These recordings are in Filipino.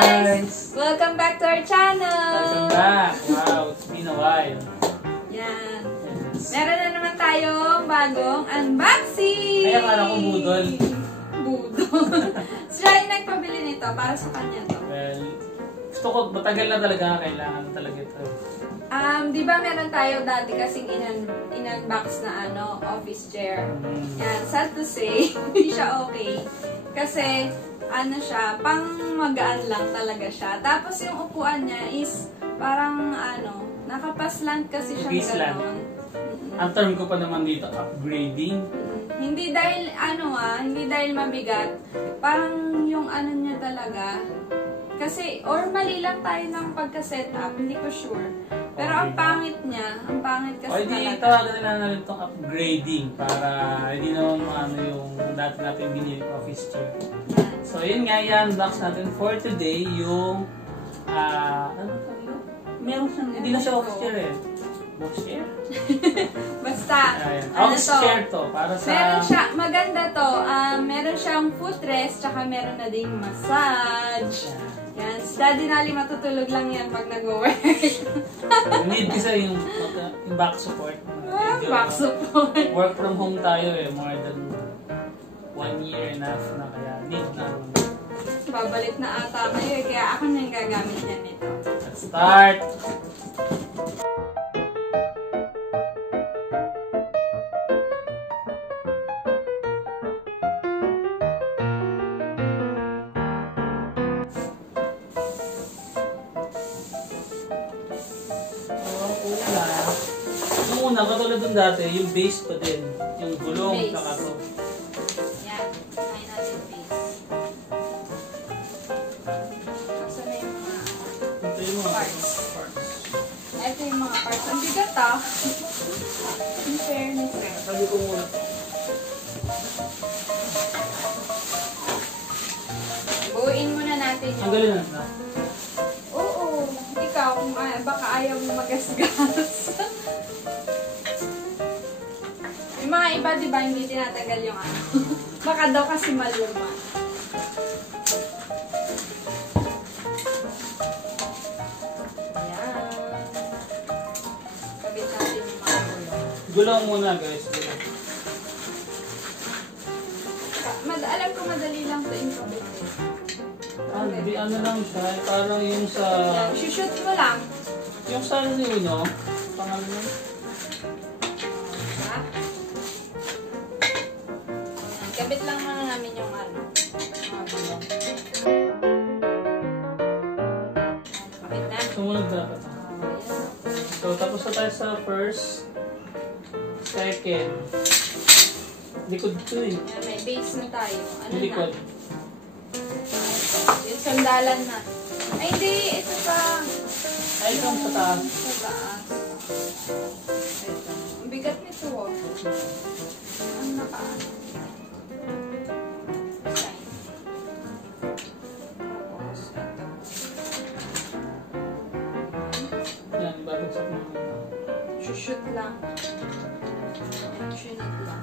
guys! Welcome back to our channel! Welcome back! Wow, it's been a while. Yan. Yes. Meron na naman tayong bagong unboxing! Kaya akala ko budol. Budol. Siya yung nagpabili nito para sa kanya to. Well, gusto ko, matagal na talaga, kailangan talaga ito. Di ba meron tayo dati kasing in-unbox na office chair. Yan, sad to say, hindi siya okay. Kasi, siya, pang magaan lang talaga siya. Tapos yung upuan niya is parang nakapaslant kasi siya gano'n. Ang term ko pa naman dito, upgrading. Hindi dahil hindi dahil mabigat. Parang yung niya talaga. Kasi, or mali lang tayo ng pagka-setup, hindi ko sure. Pero ang pangit niya, ang pangit kasi talaga. O, tawagan nila na rin itong upgrading para hindi naman yung dati natin binili office chair. So, yun nga, i-unbox natin for today yung, meron siyang, hindi na siya office chair eh. Box chair? Basta, office chair to, para sa... Meron siya, maganda to, meron siyang footrest, tsaka meron na ding massage. Yan, si Daddy Nali matutulog lang yan pag nag-work. Need kasi yung back support. Back support. Work from home tayo eh, more than 1 year enough na kaya need na. Babalik na ata kayo eh, kaya ako na yung gagamit niya nito. Let's start! Una, katulad dun dati, yung base pa din. Yung gulong, saka to. Yan. Kain natin base. Kasi na yung mga ito yung mga parts. Ito yung mga parts. Ang bigat in fairness. Sabi ko muna. Buuin muna natin yung... Ang galing na. Oo. Ikaw, baka ayaw mo magasgas. Yung mga iba, di ba, hindi tinatagal yung Baka daw kasi maluma. Ayan. Kabit natin yung mga gulong. Gulong muna guys. Gulong. Alam ko madali lang ito yung kabit. Di lang siya. Parang yung sa... Shoot mo lang. Yung sa ni Uno. Pangalan mo? Kabit lang muna namin yung mga gulong. Kabit na. Sumunod dapat. So, tapos na tayo sa first. Second. Likod to eh. Yan, may base na tayo. Likod. Yung sandalan na. Ay, hindi. Ito pa. Ay, ito sa taas. Sa taas. Ang bigat nito. Ang nakaano. Yan, babagsak mo. Shoot lang. Shoot lang.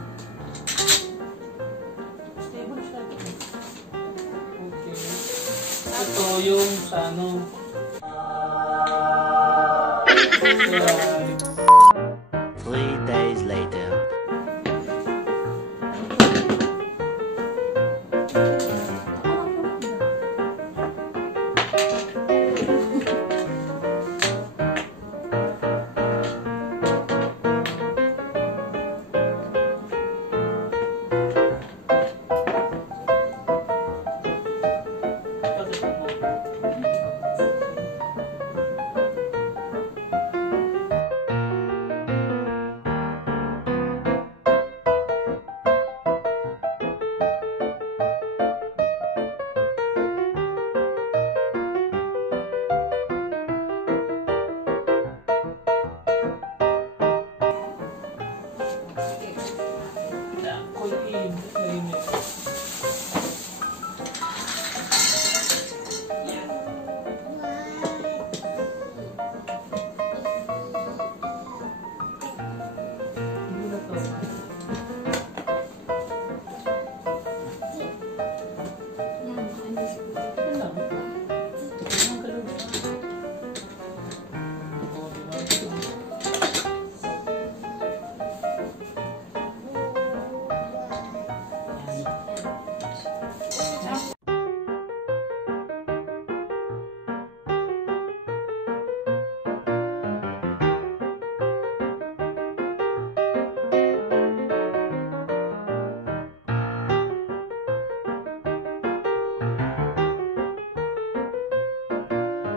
Stable siya. Okay. Ito yung sa ano. Three days later.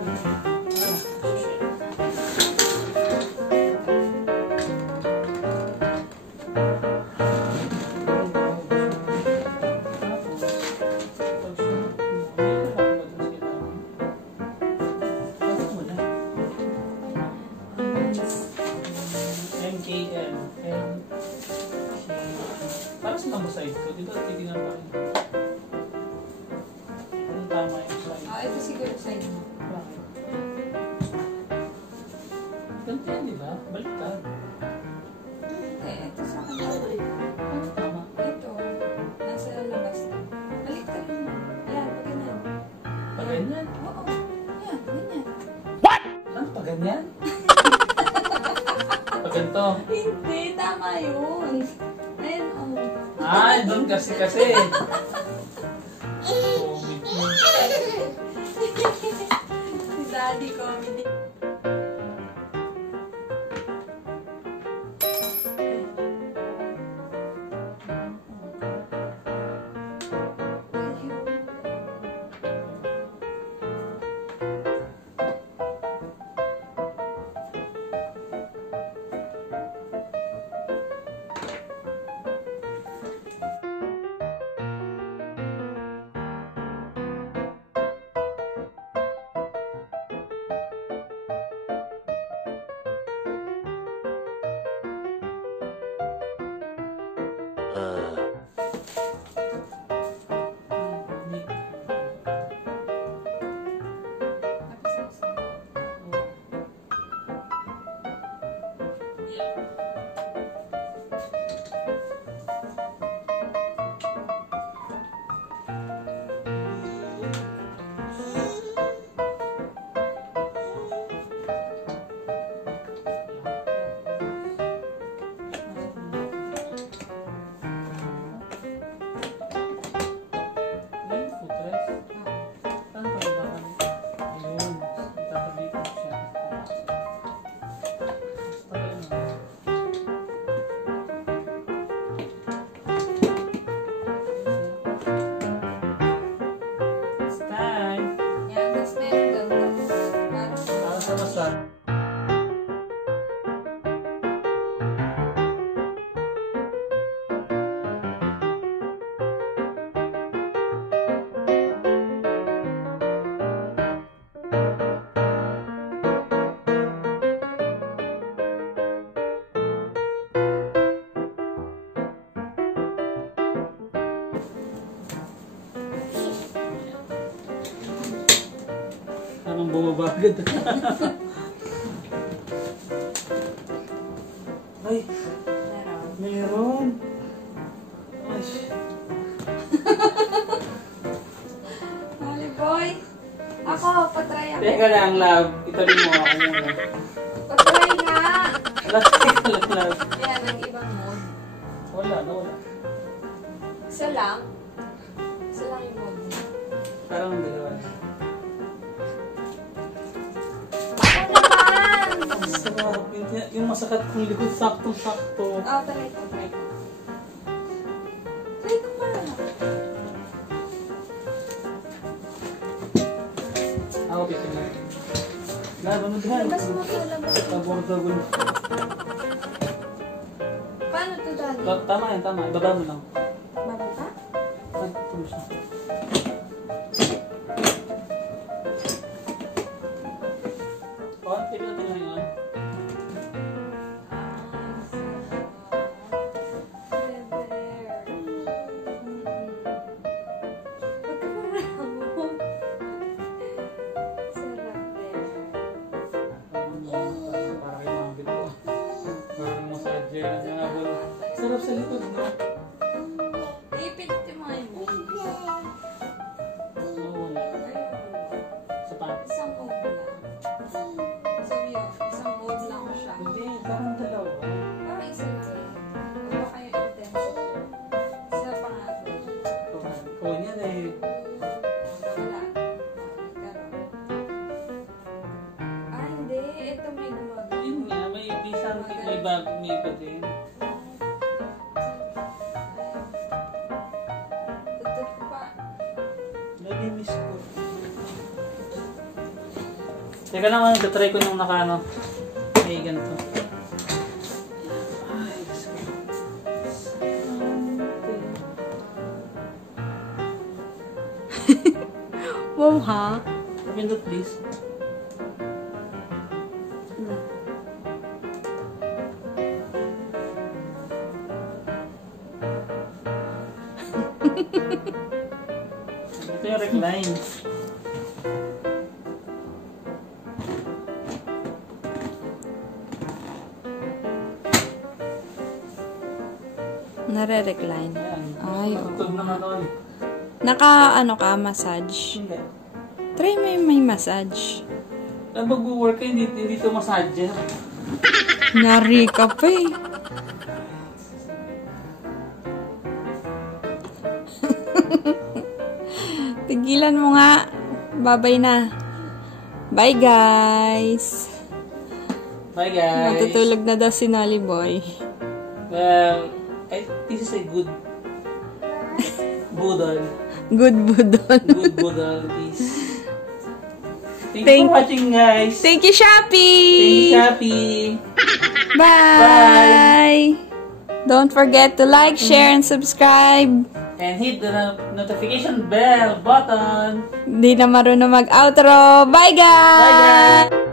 MKL. Para sa tama side ko, dito titingnan pa rin. Ano tama yung side? Ito siguro sa'yo. Bakit? Ganito yan, di ba? Baliktad. Ito sa akin. Ano tama? Ito. Nasa labas na. Balik ka rin mo. Yan, pag ganyan. Pag ganyan? Oo. Yan, ganyan. Ano pag ganyan? Pag ganito? Hindi, tama yun. Ayun, oh. Ay, doon kasi. Si Daddy comedy. Parang bumaba agad. Ay, meron. Ay. Holy boy. Ako, patry ako. Teka lang, love. Itabi mo ako muna. Patry nga. Love, teka lang, love. Yan, ang ibang mode. Wala. Isa lang. Isa lang yung mode. Parang dalawa. Ako naman! Ang sarap. Yung masakat kong likod, saktong-sakto. Try ko. Try ko pa lang. Ako, pitin na. Love, ano dyan? Labas mo ito, labas mo. Tabor-tabor. Paano ito, Daddy? Tama yan, tama. Ibaba mo lang. Bababa? Ay, ito mo siya. Tignan natin ngayon. Sarap sa likod, no? Ipinit mo yun. Oo, wala. Sa pa? Isang mode lang. Sabi yun, isang mode lang siya. Hindi, parang dalawa. Parang isa lang. Iba kayo intensity. Isa pa nga ito. Oo, yan eh. Wala. Hindi. Ito may gumagawa. Yun nga, may something, may bago, may iba din. Tutok pa. Namimiss ko. Teka lang, try ko nung naka, may ganito. Wow, ha? Pindot, please. Ito yung recline. Nare-recline. Ayan. Ay, Matutog naman doon. Naka, ano ka, massage? Hindi. Try mo yung may massage. Mag-work ka, hindi ito massager. Nari ka pa eh. Tigilan mo nga. Babay na. Bye, guys. Bye, guys. Natutulog na daw si Nolly Boy. Well, this is a good budol. Good budol. Good budol, please. Thank you for watching, guys. Thank you, Shopee. Thank you, Shopee. Bye. Don't forget to like, share, and subscribe. And hit the notification bell button. Hindi na marunong mag-outro. Bye, guys! Bye, guys!